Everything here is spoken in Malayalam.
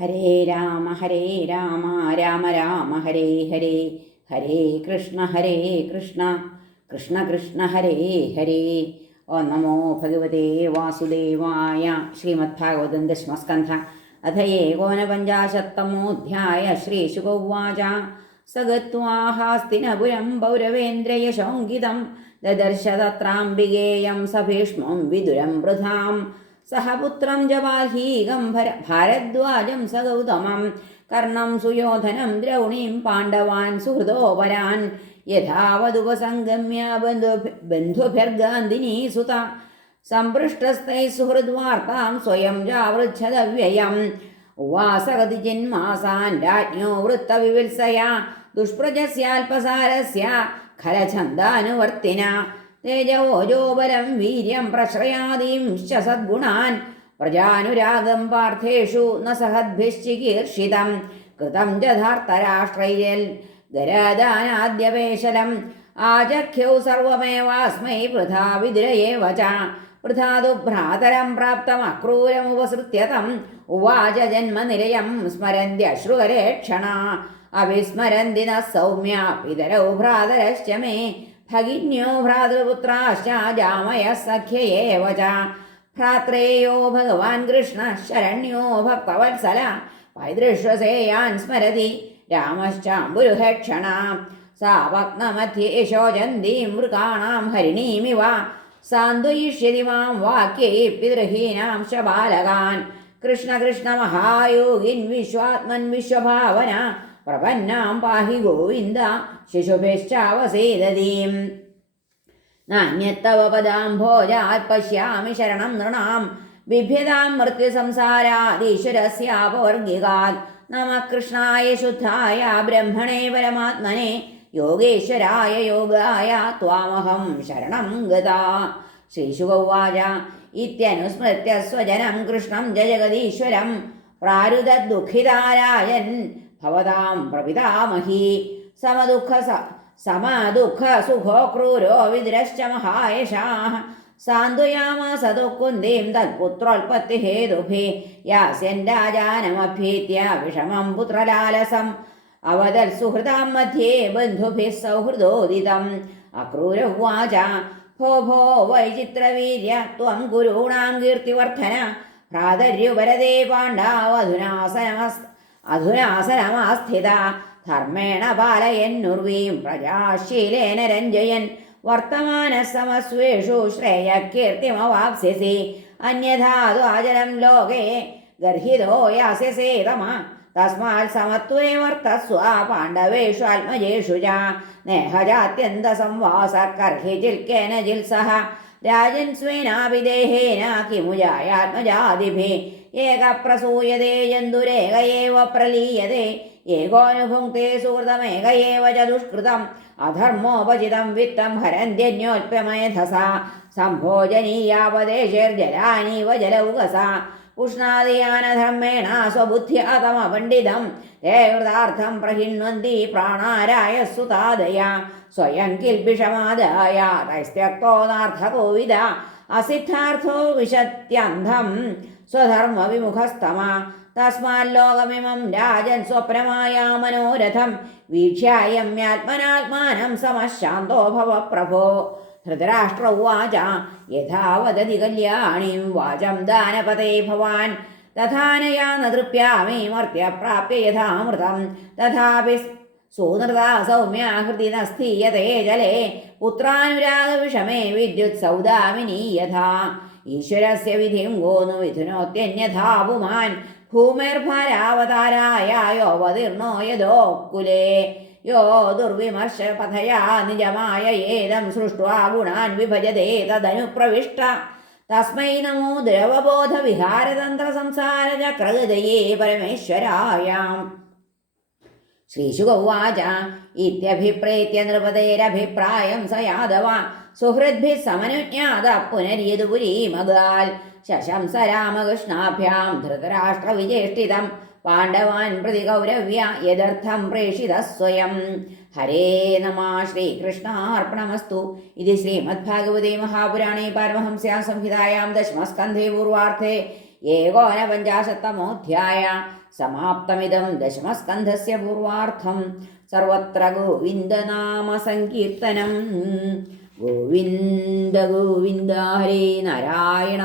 ഹരേ രാമ ഹരേ രാമ രാമ രാമ ഹരേ ഹരേ ഹരേ കൃഷ്ണ ഹരേ കൃഷ്ണ കൃഷ്ണ കൃഷ്ണ ഹരേ ഹരേ. ഓ നമോ ഭഗവതേ വാസുദേവായ ശ്രീമദ്ഭാഗവതം ദശമസ്കന്ധ അഥ ഏകോനപഞ്ചാശത്തമോധ്യായ ശ്രീശുകൗവാച स गत्वाहास्तिनपुरं पौरवेन्द्रयशोङ्गितं ददर्श तत्राम्बिकेयं स भीष्मं विदुरं वृथाम् സഹപുത്രം ജവാൽഹീകം ഭര ഭാരദ്വാജം സ ഗൗതമം കർണം സുയോധനം ദ്രൗണീം പാണ്ഡവാൻ സുഹൃതോപരാൻ. യഥാവതുപസംഗമ്യ ബന്ധു ബന്ധുഭിർഗാന്ധിനീ സുത. സമ്പൃഷ്ടസ്ഥൈ സുഹൃദ്വാർത്താം സ്വയം ജാവൃച്ഛതവ്യയം ഉവാസകതി ജിന്മാസാൻ രാജ്ഞോ വൃത്തവിവിത്സയ ദുഷ്പ്രജസ്യാൽപസാരസ്യ. ഖലഛന്ദാനുവർത്തിനാ. തേജോജോബലം വീര്യം പ്രശ്രയാദീം സദ്ഗുണാൻ. പ്രജാനുരാഗം പാർത്ഥേഷു ന സഹദ്ഭിശ്ചികീർഷിതം. കൃതം ജധാർത്ഥരാഷ്ട്രയിൽ ഗരദാനാദ്യപേശലം ആചഖ്യൗ സർവമേവാസ്മൈ വൃഥാ വിദുരയേവ ച വൃഥാതു ഭ്രാതരം പ്രാപ്തം അക്രൂരമുപസൃത്യതം ഉവാച ജന്മനിലയം സ്മരന്ത്യശ്രുകരേക്ഷണ അവിസ്മരന്തി ന സൗമ്യ പിതരൗ ഭ്രാതരശ്ച മേ. ഭഗിന്യോ ഭ്രാതൃപുത്രാശ്ച രാമയ സഖ്യയേവ ച ഭ്രാത്രേയോ ഭഗവാൻ കൃഷ്ണ ശരണ്യോ ഭക്തവത്സല പൈതൃശ്വസേയാൻ സ്മരതി രാമശ്ചാംബുരുഹക്ഷണ സാ ഭക്തമധ്യേ ശോചന്തി മൃഗാണാം ഹരിണീമിവ സാന്ത്വയിഷ്യതി മാം വാക്യൈ പിതൃഹീനാം ശബാലകാൻ കൃഷ്ണ കൃഷ്ണ മഹായോഗിൻ വിശ്വാത്മൻ വിശ്വഭാവന പ്രപന്നാം പാഹി ഗോവിന്ദ ശിശുഭിശ്ചാവസേതീം പദാം ഭോജാ പശ്യാമി ശരണം നൃണാം. ബിഭ്യതാം മൃത്യുസംസാരാദീശ്വരസ്യാപവർഗികാൽ. നമ കൃഷ്ണായ ശുദ്ധായ ബ്രഹ്മണേ പരമാത്മനെ. യോഗേശ്വരായ യോഗായ ത്വാമഹം ശരണം ഗതാ. ശ്രീശുഗൗവാച ഇത്യനുസ്മൃത്യ സ്വജനം കൃഷ്ണം ജഗതീശ്വരം പ്രാരുദ ദുഃഖിതാരായൻ गता श्रीशुक उवाच इत्यनुस्मृत्य स्वजनं कृष्णं च जगदीश्वरं प्रारुदद्दुःखितारायन् भवतां प्रपितामही समदुःख समदुःखसुखो क्रूरो विद्रश्च महायशाः सान्त्वयामास दुःकुन्दीं तत्पुत्रोत्पत्तिहेतुभिः यास्यन् राजानमभीत्य विषमं पुत्रलालसम् अवदत्सुहृतां मध्ये बन्धुभिः सौहृदोदितम् अक्रूर उवाच भो भो वैचित्रवीर्य त्वं गुरूणां कीर्तिवर्धन भ्रातर्युपरदे पाण्डावधुनासनमस् അധുനാസനമാ സ്ഥിത. ധർമ്മേണ പാലയന്നുർവീം പ്രജാശീലേന രഞ്ജയൻ. വർത്തമാനസമസ്വേഷു ശ്രേയകീർത്തിമവാപ്സ്യസി അന്യഥാതു ആചരം ലോകേ ഗർഹിതോ യാസ്യസേതമ തസ്മാൽ സമത്വേ വർത്തസ്വ പാണ്ഡവേഷു ആത്മജേഷു ച നേഹജാത്യന്ത സംവാസ കർഹിജിൽക്കേന ജിൽസഹ. രാജൻ സ്വേനാഭിദേഹേന കിമുജായാത്മജാതിഭി. ഏക പ്രസൂയതേ ജന്തുരേഖയേവ പ്രലീയതേ? ഏകോനുഭുക്തേ സുഹൃതമേകയേവ ച ദുഷ്കൃതം അധർമ്മോപചിതം വിത്തം ഹരന്ത്യന്യോൽപ്യമേധസ സംഭോജനീയാപദേശേർജലാനീവ ജലൗകസ ഉഷ്ണാദിയാനധർമ്മേണ സ്വബുദ്ധ്യാതമപണ്ഡിതം തേ പ്രഹിണ്വന്തി പ്രാണാരായ സുതാദയ സ്വയം കിൽബിഷമാദായ തൈസ്തക്തോനാർത്ഥ കോവിദ അസിദ്ധാർത്ഥോ വിശത്യന്ധം സ്വധർമ്മവിമുഖസ്തമ. തസ്മാല്ലോകമിമം രാജൻ സ്വപ്നമായ മനോരഥം വീക്ഷ്യായമ്യാത്മനാത്മാനം സമശാന്തോ ഭവ പ്രഭോ ധൃതരാഷ്ട്ര ഉവാച യഥാ വദതി കല്യാണീം വാചം ദാനപതേ ഭവാൻ. തഥാനയാ നതൃപ്യാമി മർത്യപ്രാപ്യ യഥാമൃതം. തഥാപി സൂനൃതാ സൗമ്യാകൃതിനസ്തി യതേ ജലേ പുത്രാനുരാഗവിഷമേ വിദ്യുത് സൗദാമിനി യഥാ ഈശ്വരസ്യ വിധിം ഗോനു മിഥുനോത്യന്യഥാ പുമാൻ ഭൂമേർഭാരാവതാരായോവതീർണോ യഥോ കുലേ യോ ദുർവിമർശപഥയാ നിജമായ ഏതം സൃഷ്ട്വാ ഗുണാൻ വിഭജതേ തദനുപ്രവിഷ്ട. തസ്മൈ നമോ ദ്രവബോധ വിഹാരതന്ത്ര സംസാരചക്രഗതയേ പരമേശ്വരായാം. ശ്രീശുക ഉവാച ഇത്യഭിപ്രേത്യ നൃപതേരഭിപ്രായം സ യാദവാൻ സുഹൃദ്ഭി സമനുജ്ഞാത പുനരിയതു പുനര്യതുപുരീമകാൽ ശശംസ രാമകൃഷ്ണാഭ്യാം ധൃതരാഷ്ട്രവിജേഷ്ഠിതം പാണ്ഡവാൻ പ്രതി കൗരവ്യ യഥർത്ഥം പ്രേഷിത സ്വയം. ഹരേ നമ ശ്രീകൃഷ്ണാർപ്പണമസ്തു. ഇത് ശ്രീമദ്ഭാഗവതേ മഹാപുരാണേ പാരമഹംസ്യാ സംഹിതായാം ദശമസ്കന്ധേ പൂർവാർത്ഥേ. ഏകോനപഞ്ചാശത്തമോധ്യായ. समाप्तमिदं दशमस्कन्धस्य पूर्वार्थं सर्वत्र गोविन्दनामसङ्कीर्तनं गोविन्द गोविन्द हरे नारायण